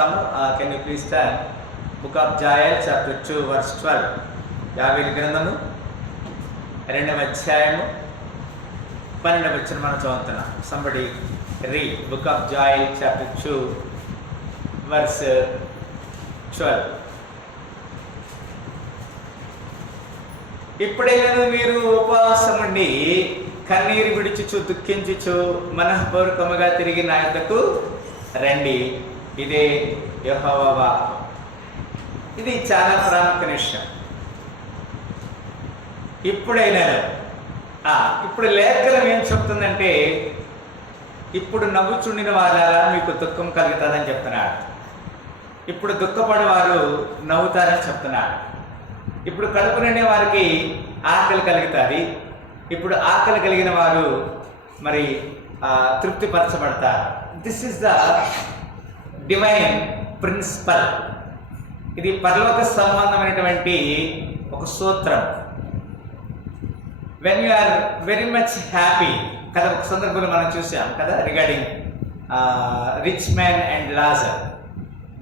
చూస్తాము. Can you please turn book of Joel chapter 2 verse 12. యావేలు గ్రంథము 2వ అధ్యాయము 12వ వచనం మనం చదువుతున్నాం. Somebody read book of Joel chapter 2 verse 12. ఇప్పుడైనా మీరు ఉపవాసం ఉండి కన్నీరు విడిచుచు దుఃఖించుచు మనఃపూర్వకముగా తిరిగి నా యొద్దకు రండి. ఇదే యెహోవా వాక్కు. ఇది చాలా ప్రాముఖ్యమైన విషయం. ఇప్పుడైనా ఇప్పుడు లేఖనం ఏం చెప్తుందంటే, ఇప్పుడు నవ్వుచుండిన వారారా మీకు దుఃఖం కలుగుతుందని చెప్తున్నాడు. ఇప్పుడు దుఃఖపడేవారు నవ్వుతారని చెప్తున్నాడు. ఇప్పుడు కడుపు నిండే వారికి ఆకలి కలుగుతుంది. ఇప్పుడు ఆకలి కలిగిన వారు మరి తృప్తిపరచబడతారు. This is the divine principle. ఇది పరలోక సంబంధమైనటువంటి ఒక సూత్రం. When you are very much happy కదా, ఒక సందర్భంలో మనం చూసాం కదా regarding rich man and Lazarus.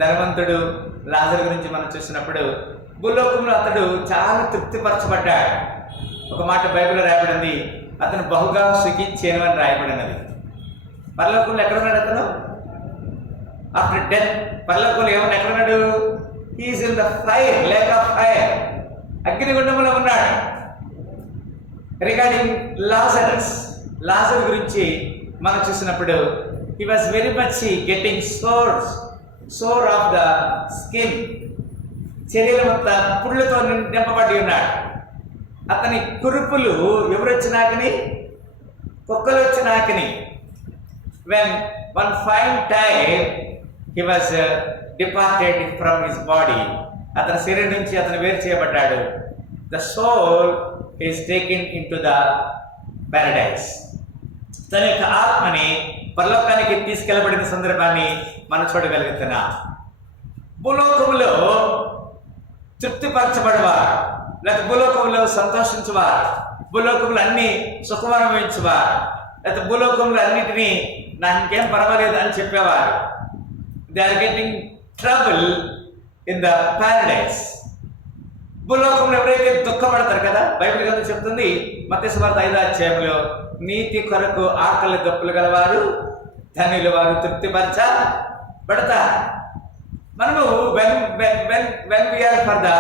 ధనవంతుడు లాజర్ గురించి మనం చూసినప్పుడు భూలోకంలో అతడు చాలా తృప్తిపరచబడ్డాడు. ఒక మాట బైబిల్లో రాయబడింది, అతను బహుగా సుఖించేను అని రాయబడినది. పరలోకంలో ఎక్కడున్నాడు అతను? ఆఫ్టర్ డెత్ పరలోకంలో ఏమన్నా ఎక్కడున్నాడు? He is in the fire, lake of fire, అగ్నిగుండంలో ఉన్నాడు. రిగార్డింగ్ లాజర్ గురించి మనం చూసినప్పుడు he was very much getting sore of the skin. శరీరం అంతా పుళ్ళతో నింపబడి ఉన్నాడు. అతని కురుపులు ఎవరు వచ్చినాకని, కుక్కలు వచ్చినాకని. When one fine time he was departed from his body, అతని శరీరం నుంచి అతను వేరు చేయబడ్డాడు. The soul is taken into the paradise. తన యొక్క ఆత్మని పరలోకానికి తీసుకెళ్ళబడిన సందర్భాన్ని మనం చూడగలుగుతున్నాం. భూలోకంలో తృప్తిపరచబడవారు, లేకపోతే భూలోకంలో సంతోషించువారు, భూలోకంలో అన్ని సుఖం అనుభవించువారు, లేకపోతే భూలోకంలో అన్నిటినీ నాకు ఇంకేం పర్వాలేదు అని చెప్పేవారు. They are getting trouble in the paradise. భూలోకంలో ఎవరైతే దుఃఖపడతారు కదా, బైబిల్ గ్రంథం చెప్తుంది మత్తయి సువార్త 5వ అధ్యాయంలో, నీతి కొరకు ఆకలి దప్పులు గలవారు ధనులు, వారు తృప్తిపరచబడతారు. మనము when we are for the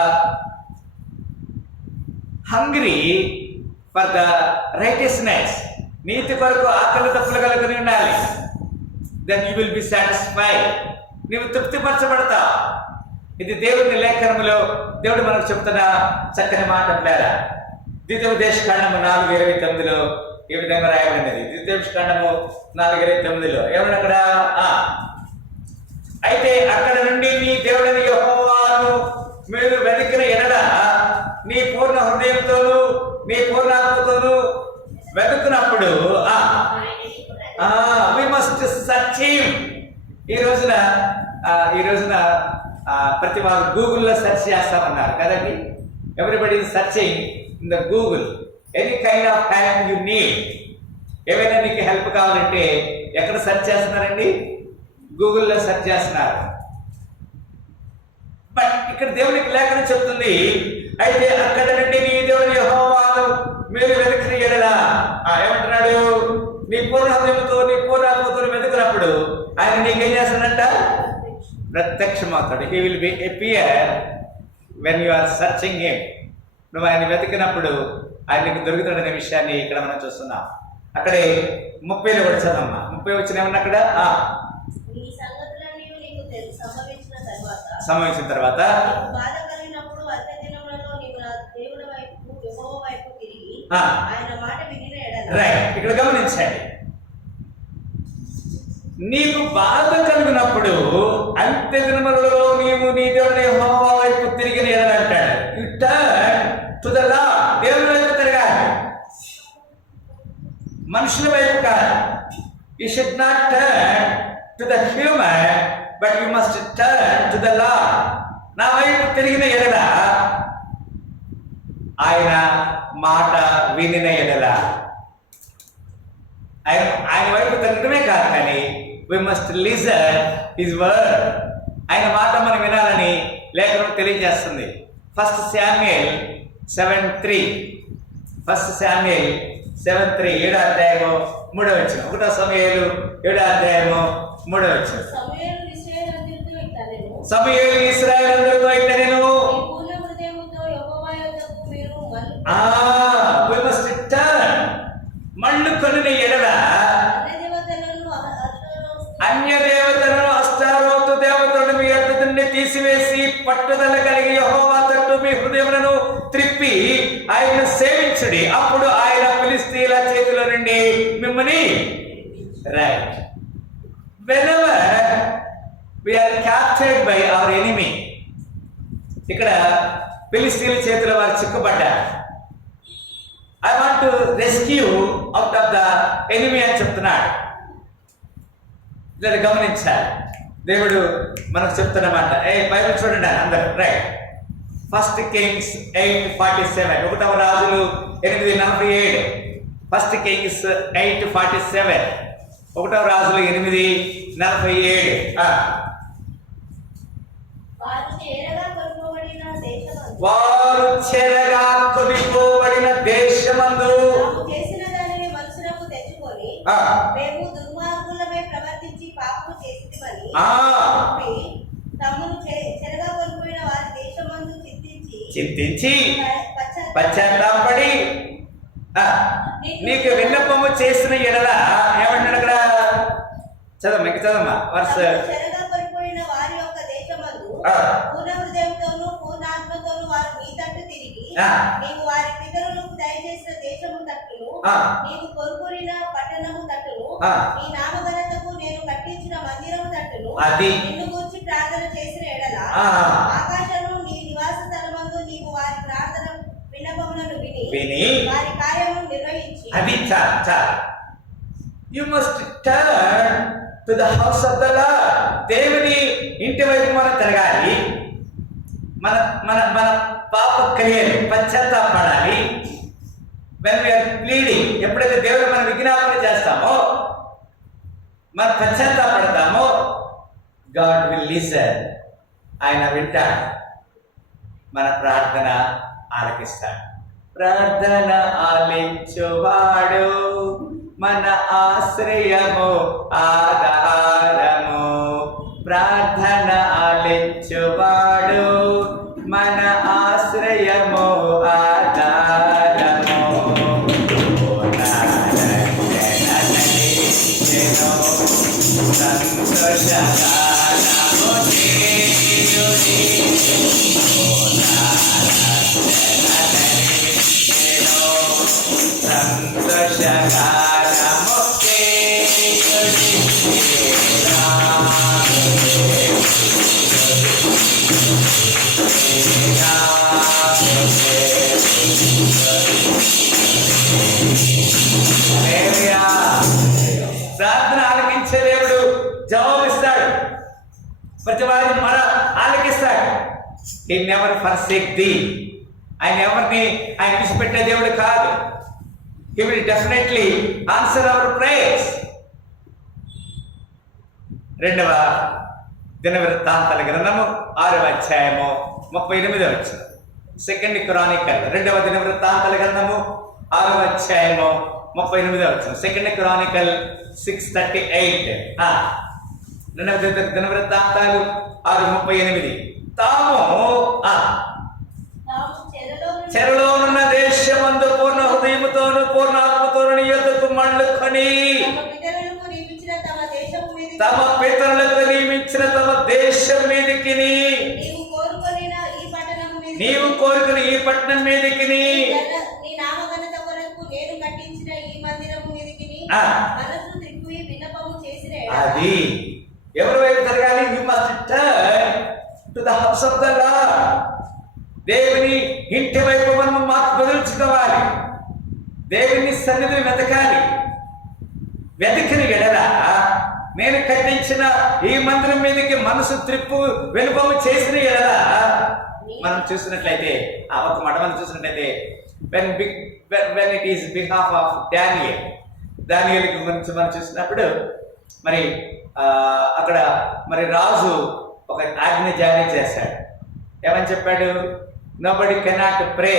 hungry for the righteousness, నీతి కొరకు ఆకలి దప్పులు కలుగుని ఉండాలి. then you will be satisfied, నీవు తృప్తిపరచబడతావు. ఇది దేవుని లేఖనములో దేవుడు మనకు చెప్తున్న చక్కని మాట. పేరా ద్వితీయోపదేశకాండము 4:29లో ఈ విధంగా రాయబడినది. ద్వితీయోపదేశకాండము 4:29లో ఏమన్నా అక్కడ, అయితే అక్కడ నుండి నీ దేవుడని యెహోవాను మీరు వెతికిన ఎడల నీ పూర్ణ హృదయంతోను నీ పూర్ణాత్మతోను వెతుకున్నప్పుడు we must search him. ఈ రోజున ప్రతి వారు గూగుల్లో సెర్చ్ చేస్తామన్నారు కదండి. Everybody is searching in the Google. Any kind of help you need, ఏవైనా మీకు హెల్ప్ కావాలంటే ఎక్కడ సెర్చ్ చేస్తున్నారండి? గూగుల్లో సెర్చ్ చేస్తున్నారు. బట్ ఇక్కడ దేవునికి లేఖనం చెప్తుంది, అయితే అక్కడ నుండి నీ దేవుని యెహోవాను మీరు వెతికిన ఎడల, ఏమంటున్నాడు? నీ పూర్ణ హృదయంతో నీ పూర్ణాత్మతో వెతుకున్నప్పుడు ఆయన నీకేం చేస్తాడంట? ప్రత్యక్షమవుతాడు. He will be appear when you are searching him. నువ్వు ఆయన వెతికినప్పుడు ఆయన నీకు దొరుకుతాడనే విషయాన్ని ఇక్కడ మనం చూస్తున్నాం. అక్కడే 30లో కూడా చదవమ్మా. 30 వచ్చిన ఏమన్నా అక్కడ, సంభవించిన తర్వాత రైట్. ఇక్కడ గమనించండి, నీకు బాధ కలిగినప్పుడు అంత్య దినములలో నీవు నీ దేవుని యెహోవా వైపు తిరిగిన ఎడల అంటాడు. U turn to the lord, దేవుని వైపు తిరగాలి, మనుషుల వైపు కాదు. You should not turn to the human but you must turn to the lord. నా వైపు తిరిగిన ఎడల, ఆయన మాట వినిన ఎడల, ఆయన వైపు తిరగడమే కాదు, కానీ we must listen his word. ఆయన మాట మనం వినాలని లేఖనం తెలియజేస్తుంది. 1 శామ్యూయల్ 7:3 1 శామ్యూయల్ 7:3 7వ అధ్యాయము 3వ వచనం. 1 సమూయేలు 7వ అధ్యాయము 3వ వచనం. సమూయేలు ఇశ్రాయేలీయులందరితో ఇట్లా నేను we must return. మళ్ళు కొనిన ఎడల అన్య దేవతలను అష్టారోతు దేవతలను మీ యొద్ద నుండి తీసివేసి పట్టుదల కలిగి యెహోవా తట్టు మీ హృదయములను త్రిప్పి ఆయన సేవించుడి, అప్పుడు ఆయన ఫిలిష్తీయుల చేతిలో నుండి మిమ్మల్ని right whenever we are captured by our enemy. ఇక్కడ ఫిలిష్తీయుల చేతిలో వారు చిక్కుపడ్డారు. I want to rescue out of the enemy అని చెప్తున్నాడు. ఇలా గమనించాలి. దేవుడు మనకు చెప్తున్నమాట. బైబిల్ చూడండి అందరూ. రైట్ 1 Kings 8:47 1వ రాజులు 8:47 1 Kings 8:47 1వ రాజులు 8:47 వారు చెరగా కొనిపోబడిన దేశమందు చేసిన దానిని మనసునకు తెచ్చుకొని మేము దుర్మార్గులమే ప్రవర్తించి పాపము చేసితిమని తమను చెరగా కొనిపోయిన వారి దేశమందు చింతించి పశ్చాత్తాపడి నీకు విన్నపము చేసిన ఎడల ఏమంటాడు అక్కడ? చదమ్మా వర్ష చెరగా కొనిపోయిన వారి యొక్క దేశమందు పూర్ణ హృదయంతోను పూర్ణ ఆత్మతోను వారు నీ తట్టు తిరిగి నీవు వారి పితరులకు దయచేసిన దేశము తట్టును నీవు కొనుకొనిన పట్టణము తట్టును నీ నామఘనతకు నేను కట్టించిన మందిరము తట్టును నిన్ను గూర్చి ప్రార్థన చేసిన ఎడల ఆకాశము నీ నివాస స్థలమందు నీవు వారి ప్రార్థన విన్నపములను విని వారి కార్యము నిర్వహించి అది చాలు. You must turn to the house of the Lord. దేవుని ఇంటి వైపు మనం తిరగాలి. మన మన మన పాప క్రియలు పశ్చాత్తాపడాలి. when we are pleading, ఎప్పుడైతే దేవుడు మన విజ్ఞాపన చేస్తామో, మన పశ్చాత్తాపడతామో, God will listen. ఆయన వింటాడు, మన ప్రార్థన ఆలకిస్తాడు. ప్రార్థన ఆలించువాడు మన ఆశ్రయము ఆధారము. ప్రార్థన ఆలించువాడు మన ఆశ్రయము ఆధారము. ప్రార్థన ఆలకించే దేవుడు జవాబిస్తాడు, ప్రతివారి మన ఆలకిస్తాడు. He never forsake thee. ఆయన ఎవరిని ఆయన విడిచిపెట్టే దేవుడు కాదు. He will definitely answer our prayers. రెండవ దినవృత్తాంతాల గ్రంథము 6వ అధ్యాయము 38వ వచనం. 2 Chronicle 2వ దినవృత్తాంతాల గ్రంథము 6వ అధ్యాయము 38వ వచనం. 2 Chronicle 6:38. రెండవ దినవృత్తాంతాలు 6:38. తాము చెరలో ఉన్న దేశమందు పూర్ణ హృదయముతోను పూర్ణ ఆత్మతోను నీ యొద్దకు మళ్ళీ కొని తమ పితరులకు నియమించిన తమ దేశం మీదికి నీవు కోరుకుని ఈ పట్టణం మీదికి అది ఎవరి వైపు జరగాలి? You must turn to the house of the lord. దేవుని ఇంటి వైపు మనం బదులుచుకోవాలి. దేవుని సన్నిధిని వెతకాలి. వెతికిన ఎడల నేను కట్టించిన ఈ మందిరం మీదకి మనసు త్రిప్పు వినుపము చేసిన ఎడల మనం చూసినట్లయితే ఒక మాట మనం చూసినట్లయితే when it is behalf of Daniel గురించి మనం చూసినప్పుడు మరి అక్కడ మరి రాజు ఆజ్ఞని జారీ చేశాడు. ఏమని చెప్పాడు? Nobody cannot pray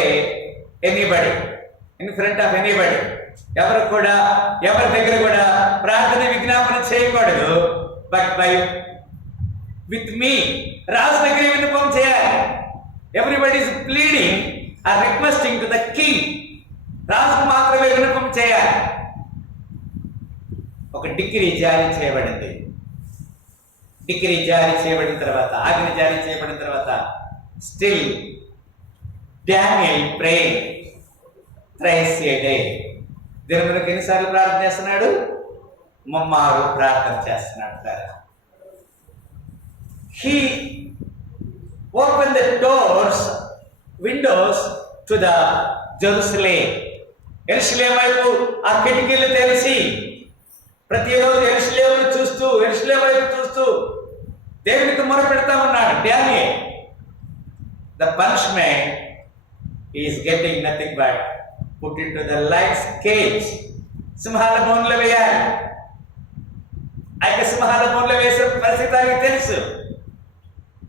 anybody in front of anybody. ఎవరు కూడా ఎవరి దగ్గర కూడా ప్రార్థన విజ్ఞాపన చేయకూడదు. బట్ బై విత్ మీ, రాజు దగ్గర విన్నపం చేయాలి. Everybody is pleading or requesting to the king. రాజుకు మాత్రమే విన్నపం చేయాలి. ఒక డిగ్రీ జారీ చేయబడింది. డిగ్రీ జారీ చేయబడిన తర్వాత, ఆజ్ఞ జారీ చేయబడిన తర్వాత స్టిల్ డానియల్ ప్రే థ్రైస్ ఏ డే. దినములకు ఎన్నిసార్లు ప్రార్థన చేస్తున్నాడు? ముమ్మారు ప్రార్థన చేస్తున్నాడు. He opened the windows to the Jerusalem. యెరూషలేము వైపు ఆ కిటికీలు తెరిచి ప్రతిరోజు యెరూషలేము వైపు చూస్తూ దేవునికి మొరపెడతా ఉన్నాడు Daniel. The punishment is getting nothing but put into the lion's cage. సింహాల బోన్లో వేయాలి. ఆ యొక్క సింహాల బోన్లో వేసే పరిస్థితి ఆయనకు తెలుసు.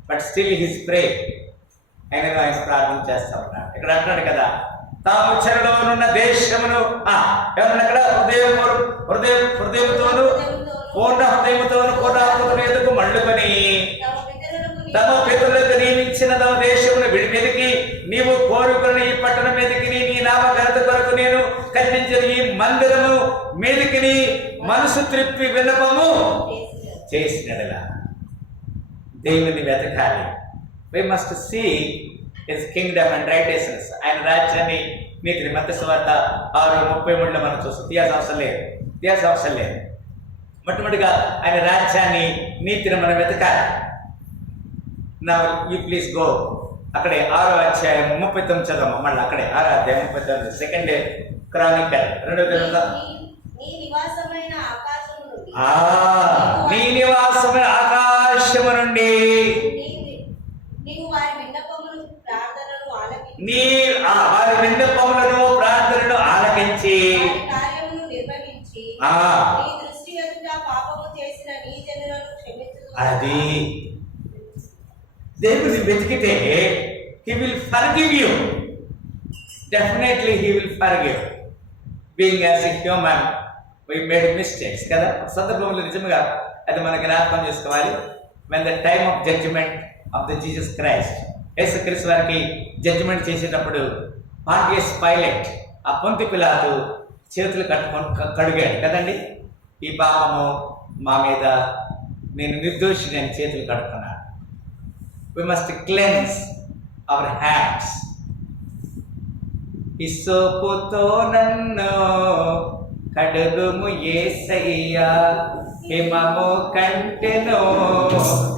బట్ స్టిల్ హిస్ ప్రే, ఆయన ప్రార్థన చేస్తా ఉన్నాడు. ఇక్కడ అంటున్నాడు కదా, తాము చెరలోనున్న దేశమును ఏమన్నా అక్కడ హృదయంతోను పూర్ణ హృదయముతోను పూర్ణాత్మతోను ఎదుగు మళ్ళుకొని తమ పితరులకు నియమించిన తమ దేశమును మీదకి నీవు కోరుకుని ఈ పట్టణం మీదకి నీ నామ ఘనత కొరకు నేను కట్టించిన ఈ మందిరము మీదకి మనసు త్రిప్పి విన్నపము చేసినడలా. దేవుని వెతకాలి. We must see his kingdom and righteousness. ఆయన రాజ్యాన్ని, నీతిని. మత్తయి సువార్త 6:33 మనం చూస్తాం. తీయాల్సిన అవసరం లేదు. మొట్టమొదటిగా ఆయన రాజ్యాన్ని, నీతిని మనం వెతకాలి. నా యూ ప్లీజ్ గో. అక్కడే 6వ అధ్యాయం 39 చదవము. మళ్ళీ అక్కడే 6వ అధ్యాయం 39, సెకండ్ క్రానికల్ 2వ గ్రంథం. నీ నివాసమైన ఆకాశము నుండి వారి విన్నపములను ప్రార్థనను ఆలకించి అది దేవుని వెతికితే he will forgive you. Definitely he will forgive. Being as a human, we made mistakes కదా. సందర్భంలో నిజంగా అది మనకి జ్ఞాపకం చేసుకోవాలి. when the time of judgment of the Jesus Christ, యేసుక్రీస్తు వారికి జడ్జిమెంట్ చేసేటప్పుడు పాంటియస్ పైలట్, ఆ పొంతి పిలాతు చేతులు కడిగాడు కదండి. ఈ పాపము మా మీద, నేను నిర్దోషిని అని చేతులు కడుక్కున్నాను. We must cleanse our hands. హిస్సోపుతో నన్ను కడుగుము యేసయ్యా, హిమము కంటెను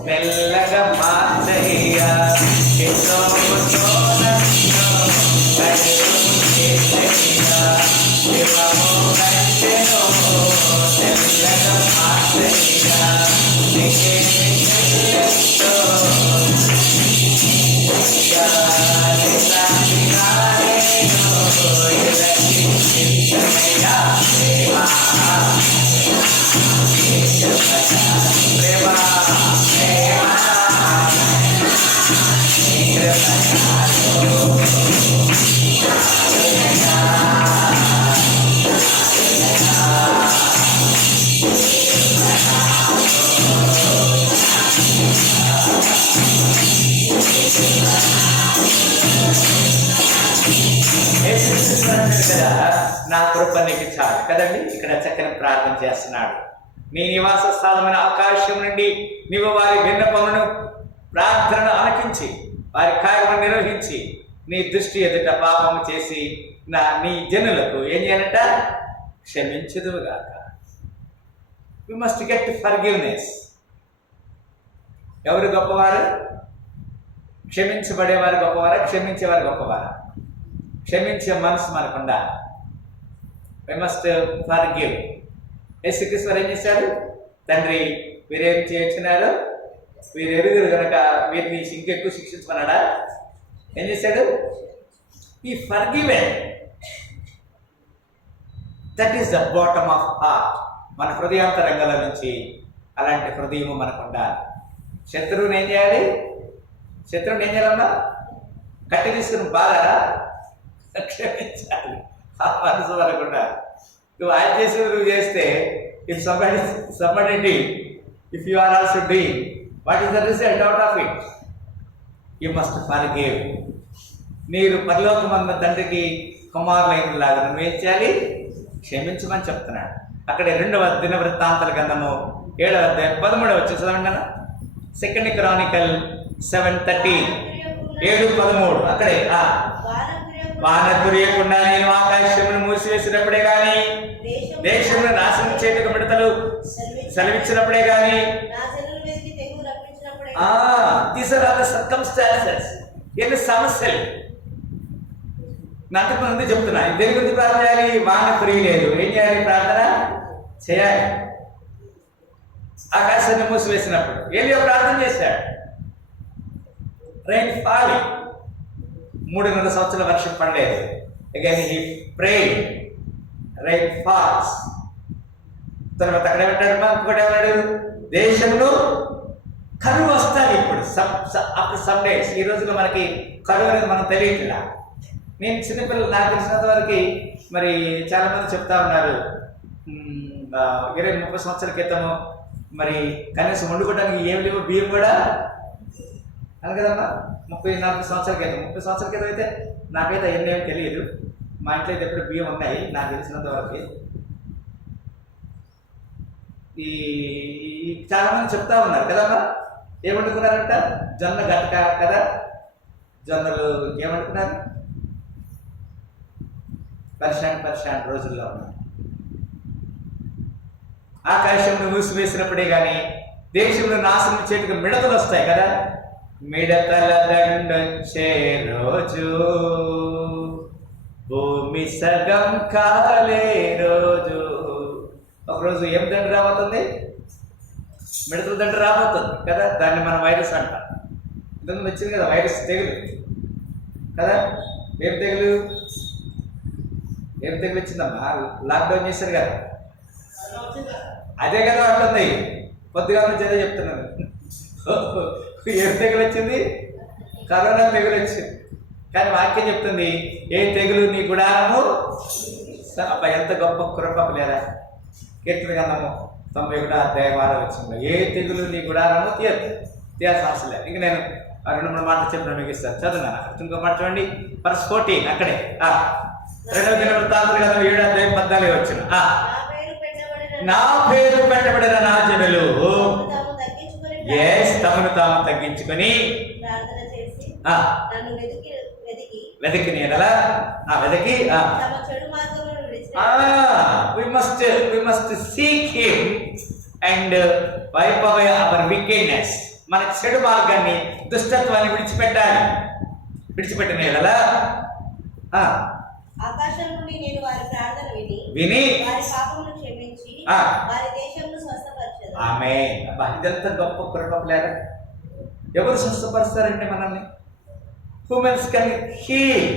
తెల్లగా మార్చయ్యా. హిస్సోపుతో నన్ను కడుగుము యేసయ్యా, హిమము కంటెను తెల్లగా మార్చయ్యా. నా కృప నీకు చాలు కదండి. ఇక్కడ చక్కని ప్రార్థన చేస్తున్నాడు. నీ నివాస స్థలమైన ఆకాశం నుండి నీవు వారి విన్నపమును ప్రార్థనను ఆలకించి వారి కార్యము నిర్వహించి నీ దృష్టి ఎదుట పాపము చేసి నీ జనులకు ఏం చేయాలంట? క్షమించుదువుగాక. We must get forgiveness. ఎవరు గొప్పవారు? క్షమించబడేవారు గొప్పవారా? క్షమించేవారు గొప్పవారా? క్షమించే మనసు మనకుండా. We must forgive. యేసుక్రీస్తు ఏం చేశారు? తండ్రి వీరేం చేయించినారు, వీరు ఎరుగురు కనుక వీరిని ఇంకెక్కువ శిక్షించమన్నాడా? ఏం చేశాడు? ఈ forgiven. That is the bottom of heart. మన హృదయాంతరంగాల నుంచి అలాంటి హృదయము మనకుండా. శత్రువుని ఏం చేయాలి? శత్రువుని ఏం చేయాలన్నా? కట్టి తీసుకుని బాగా క్షమించాలి. ఆ మనసు వరకుండా నువ్వు ఆయన చేసి నువ్వు చేస్తే if somebody did, if you are also doing, what is the result out of it? You must forgive. మీరు పరలోకమందున్న తండ్రికి కుమారులైన లాగా నువ్వేం చేయాలి? క్షమించమని చెప్తున్నాడు. అక్కడే 2వ దినవృత్తాంతాల గ్రంథము 7వ అధ్యాయం 13 వచ్చి చదవండి అన్న. 2 Chronicles 7:13, 7:13 అక్కడే. వాన కురియకుండా నేను ఆకాశమును మూసివేసినప్పుడే గాని, దేశమును నాశనం చేయటకు మిడతలు సెలవిచ్చినప్పుడే గాని, దీస్ ఆర్ ద సర్కమ్స్టాన్సెస్. ఎన్ని సమస్యలు నాకు ముందు చెప్తున్నా. దేని గురించి ప్రార్థన చేయాలి? వాన కురియలేదు, ఏం చేయాలి? ప్రార్థన చేయాలి. ఆకాశాన్ని మూసివేసినప్పుడు ఏలియా ప్రార్థన చేశాడు. రైన్ ఫాలి, 3.5 సంవత్సరాల వర్షం పడలేదు. Again he prayed, rain falls. తర్వాత అక్కడ ఏమంటాడు? ఇంకోటి ఏమన్నాడు? దేశంలో కరువు వస్తాయి. ఇప్పుడు అప్పుడు సమ్ డేస్, ఈ రోజుల్లో మనకి కరువు అనేది మనం తెలియట్లా. నేను చిన్నపిల్లలు నాకు తెలిసినంత వరకు మరి చాలా మంది చెప్తా ఉన్నారు 20-30 సంవత్సరాల క్రితము మరి కనీసం వండుకోవడానికి ఏం లేవు, బియ్యం కూడా అలా కదమ్మా. 30-40 సంవత్సరాల క్రితం, 30 సంవత్సరాల క్రితం అయితే నాకైతే ఏమేమో తెలియదు. మా ఇంట్లో అయితే ఎప్పుడు బియ్యం ఉన్నాయి నాకు తెలిసినంత వరకు. ఈ చాలా మంది చెప్తా ఉన్నారు కదమ్మా. ఏమంటున్నారంట? జొన్న గట్క కదా, జొన్నలు ఏమంటున్నారు? పర్షాంట్ రోజుల్లో ఉన్నారు. ఆకాశంను మూసివేసినప్పుడే కానీ, దేశంలో నాశనం చేయటకు మిడతలు వస్తాయి కదా. మిడతల దండొచ్చే రోజు, భూమి సగం కాలే రోజు. ఒకరోజు ఏం దండ రాబోతుంది? మిడతల దండ రాబోతుంది కదా. దాన్ని మనం వైరస్ అంటాం. ఇంతకుముందు వచ్చింది కదా వైరస్, తెగులు కదా. ఏం తెగులు వచ్చిందమ్మా? లాక్డౌన్ చేశారు కదా, అదే కదా అంటుంది. కొద్దిగా నుంచి అదే చెప్తున్నాను. ఏం తెగులు వచ్చింది? కరోనా తెగులు వచ్చింది. కానీ వాక్యం చెప్తుంది, ఏ తెగులు నీ గుడారము. ఎంత గొప్ప కృప లేదా. కీర్తన గ్రంథము 91వ అధ్యాయం 6వ వచనంలో, ఏ తెగులు నీ గుడారము తీయాల్సిన అవసరం లేదు. ఇంక నేను 2-3 మాటలు చెప్పిన మీకు ఇస్తాను. చదువునా ఇంకో మాట చూడండి. verse 14 అక్కడే 2వ దినవృత్తాంతాల గ్రంథం 7వ అధ్యాయం 14వ వచనం. నా పేరు పెట్టబడిన నా జనులు తమను తాము తగ్గించుకొని వెతికి we must seek him and wipe away our wickedness. మన చెడు మార్గాన్ని, దుష్టత్వాన్ని విడిచిపెట్టిన ఎడలా ఆకాశం నుండి నేను వారి ప్రార్థన విని వారి పాపములను క్షమించి వారి దేశమును స్వస్థపరచెదను. ఆమేన్. ఇదంతా గొప్ప కృప లేదా. ఎవరు స్వస్థపరుస్తారంటే మనల్ని? Humans can heal.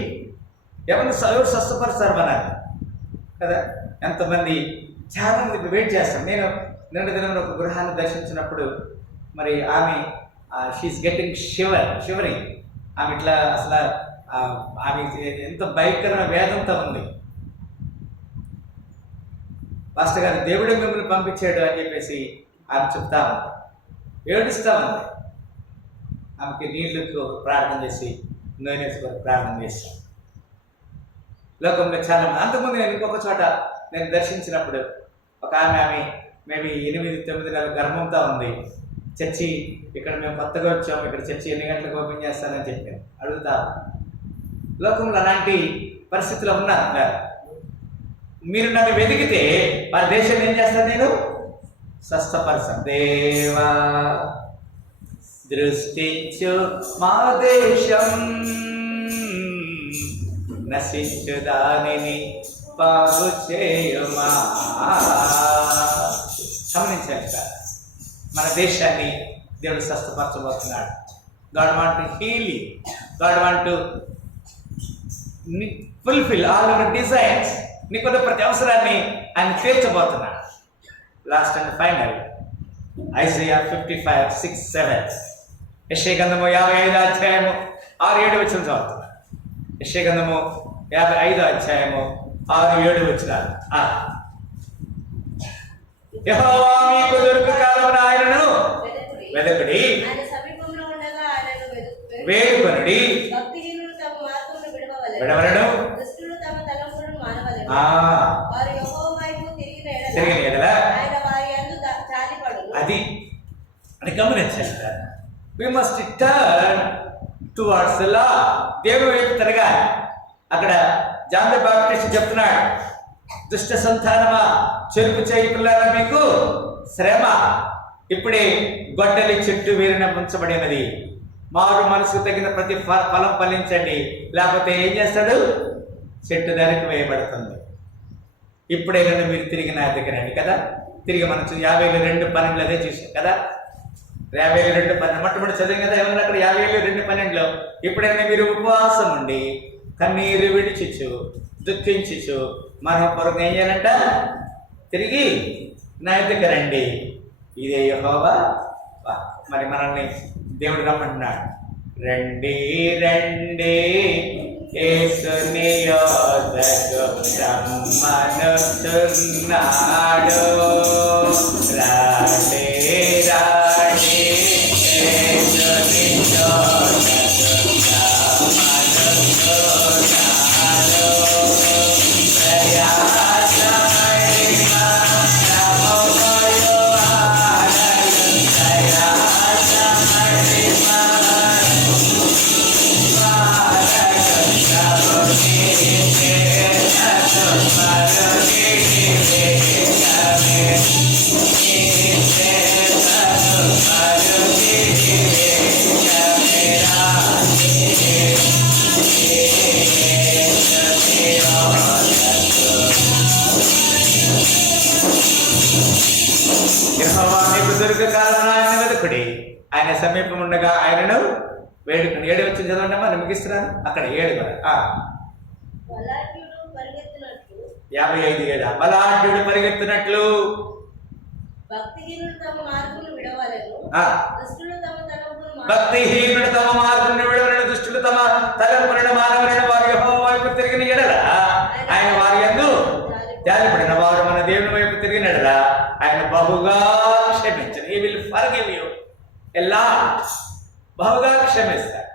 ఎవరు స్వస్థపరుస్తారు మనల్ని కదా. ఎంతమంది చాలా మంది వెయిట్ చేస్తాం. నేను నిన్న దినంలో ఒక గృహాన్ని దర్శించినప్పుడు మరి ఆమె షీఈస్ గెట్టింగ్ షివరింగ్. ఆమె ఇట్లా అసలు ఆమె ఎంత భయంకరమైన వేదంతో ఉంది. పాస్టర్ గారు దేవుడే మిమ్మల్ని పంపించాడు అని చెప్పేసి ఆమె చెప్తా ఉంది, ఏడుస్తూ ఉంది. ఆమెకి నీళ్లకు ప్రార్థన చేసి, నూనె ప్రార్థన చేస్తాం. లోకంలో చాలా మంది. అంతకుముందు నేను ఇంకొక చోట నేను దర్శించినప్పుడు ఒక ఆమె మేబీ 8-9 నెలల గర్భంతో ఉంది. చర్చి ఇక్కడ మేము కొత్తగా వచ్చాము, ఇక్కడ చర్చి ఎన్ని గంటలకు ఓపెన్ చేస్తానని చెప్పాను. అడుగుతా లోకంలో అలాంటి పరిస్థితులు ఉన్నారు. మీరు నన్ను వెతికితే వారి దేశాన్ని ఏం చేస్తాను? నేను స్వస్థపరచను. దేవా దృష్టించు మా దేశం, నశించు దానిని బాగు చేయుమా. గమనించాలి సార్, మన దేశాన్ని దేవుడు స్వస్థపరచబోతున్నాడు. God want to heal you. God want to fulfill all your desires. నీకున్న ప్రతి అవసరాన్ని ఆయన తీర్చబోతున్నాడు. Last and final Isaiah 55:6-7. యెషయా గ్రంథము 55 అధ్యాయము 6-7 వచనం చదువుతున్నా. యెషయా గ్రంథము 55 అధ్యాయము 6-7 వచనాలు. యెహోవా మీకు దొరుకు కాలమున ఆయనను వెదకుడి, ఆయన సమీపంలో ఉండగా ఆయనను వేడుకొనుడి, భక్తిహీనులు తమ మార్గమును విడవలను, దుష్టులు తమ తలంపులను మానవలెను. ఆ వారు యెహోవా వైపు తిరిగిన తిరిగిన ఎడల ఆయన వారి యందు జాలిపడును. అది గమనించండి. We must turn towards the law. దేవుని వైపు తిరగాలి. అక్కడ జాన్ ది బాప్టిస్ట్ చెప్తున్నాడు, దుష్ట సంతానమా చెరుపు చేయి పిల్లల మీకు శ్రమ, ఇప్పుడే గొడ్డలి చెట్టు వేరున ఉంచబడినది, మారు మనసుకు తగిన ప్రతి ఫలం ఫలించండి, లేకపోతే ఏం చేస్తాడు, చెట్టు ధరకు వేయబడుతుంది. ఇప్పుడే కనుక మీరు తిరిగి నా దగ్గర రండి కదా. తిరిగి మనం 52:12 అదే చూసాం కదా. 52:12 మొట్టమొదటి చదివాం కదా. ఏమన్నా అక్కడ 52:12 ఇప్పుడైనా మీరు ఉపవాసం ఉండి కన్నీరు విడిచిచ్చు దుఃఖించు మన కొరకు ఏం చేయాలంట, తిరిగి నా దగ్గర రండి. ఇదే యెహోవా. మరి మనల్ని దేవుడు రమ్మంటున్నాడు, రండి రండి యేసుని యొద్దకు రమ్మనుచున్నాడు, రాండి రాండి యేసుని యొద్దకు రమ్మనుచున్నాడు, ప్రయాసమైన శ్రమమయు ఆలయం, ప్రయాసమైన యెహోవా మీకు దొరికే కాలమున ఆయన వెతుకుడి, ఆయన సమీపం ఉండగా ఆయనను వేడుకుని. 7 వచ్చిన చదవండి అమ్మా, నేను ముగిస్తున్నాను. అక్కడ 7 కూడా బలాఢ్యుడు పరిగెత్తినట్లు 55:7 బలాఢ్యుడు పరిగెత్తినట్లు, భక్తిహీనులు తమ మార్గమును విడవలెను, దుష్టులు తమ తలంపులను భక్తిహీనుడు తమ మార్గమును విడవలెను, దుష్టులు తమ తలంపులను మానవలెను, వారు యెహోవా వైపు తిరిగిన ఎడల ఆయన వారి యందు జాలిపడిన, వారు మన దేవుని వైపు తిరిగిన ఎడల ఆయన బహుగా క్షమించను. He will forgive you a lot. బహుగా క్షమిస్తాడు.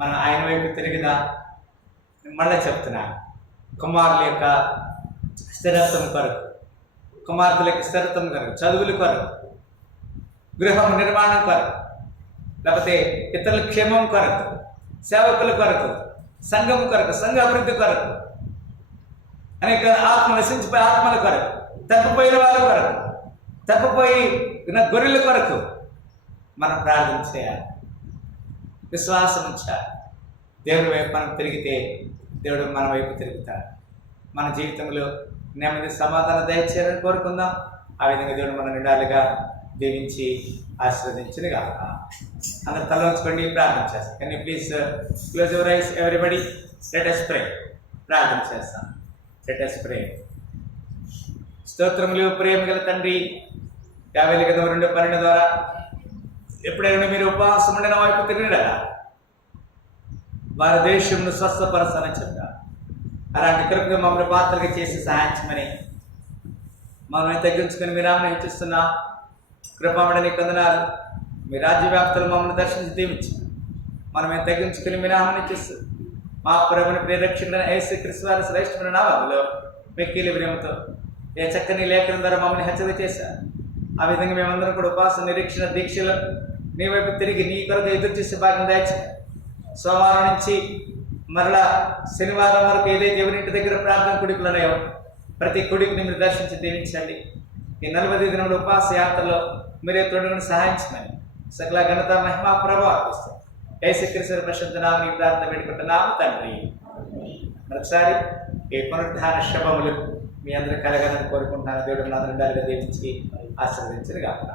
మనం ఆయన వైపు తిరిగిన, మళ్ళీ చెప్తున్నా, కుమారుల యొక్క స్థిరత్వం కొరకు, కుమార్తెల యొక్క స్థిరత్వం కొరకు, చదువుల కొరకు, గృహం నిర్మాణం కొరకు, లేకపోతే ఇతరుల క్షేమం కొరకు, సేవకుల కొరకు, సంఘం కొరకు, సంఘ అభివృద్ధి కొరకు, అనేక ఆత్మ నశించిపోయే ఆత్మల కొరకు, తప్పిపోయిన వాళ్ళ కొరకు, తప్పిపోయి గొర్రెల కొరకు మనం ప్రార్థన చేయాలి, విశ్వాసం ఉంచాలి. దేవుడి వైపు మనం తిరిగితే దేవుడు మన వైపు తిరుగుతాడు. మన జీవితంలో నెమ్మది సమాధాన దయచేయాలని కోరుకుందాం. ఆ విధంగా దేవుడు మన నిండాలుగా దీవించి ఆశీర్వదించునుగా. అందరు తల ఉంచుకోండి, ప్రార్థన చేస్తాం. Can you please close your eyes everybody. Let us pray. ప్రార్థన చేస్తాం. Let us pray. స్తోత్రములు ప్రేమ గల తండ్రి, 52:12 ద్వారా ఎప్పుడైనా మీరు ఉపవాసం ఉండిన వైపు తిరిగినలా వారి దేశంను స్వస్థపరచాలని చెప్పారు. అలాంటి కృపగా మమ్మల్ని పాత్రగా చేసి సహాయించమని మనల్ని తగ్గించుకొని మీ నామని హెచ్చిస్తున్నా. కృపమడని కొందనాలు. మీ రాజ్యవ్యాప్తులు మమ్మల్ని దర్శించి దీవించి మనమే తగ్గించుకుని మీ నామని ఇచ్చిస్తూ మా ప్రభుని ప్రియరక్షకుడైన యేసుక్రీస్తు వారి శ్రేష్టమైన నామములో మిక్కిలి ప్రేమతో ఏ చక్కని లేఖనం ద్వారా మమ్మల్ని హెచ్చరిక చేశారు. ఆ విధంగా మేమందరం కూడా ఉపాసన నిరీక్షణ దీక్షలో నీ వైపు తిరిగి నీ కొరకు ఎదురు చూసే భాగం దాచి సోమవారం నుంచి మరలా శనివారం వరకు ఏదైతే ఎవరింటి దగ్గర ప్రార్థన కుడిపులు ఉన్నాయో ప్రతి కుడికిని మీరు దర్శించి దీవించండి. ఈ 40 దినముల ఉపవాస యాత్రలో మీరే తోడుగుని సహాయించమని సకల ఘనత మహిమ ప్రభావిస్తాం. యేసుక్రీస్తు పరిశుద్ధ నామమున ఈ ప్రార్థన వేడుకుంటున్నాము తండ్రి. మరొకసారి ఈ పునరుద్ధాన శుభములు మీ అందరూ కలగాలని కోరుకుంటున్నాను. దేవుడు నా నిండాలుగా దీవించి ఆశీర్వదించను గాక.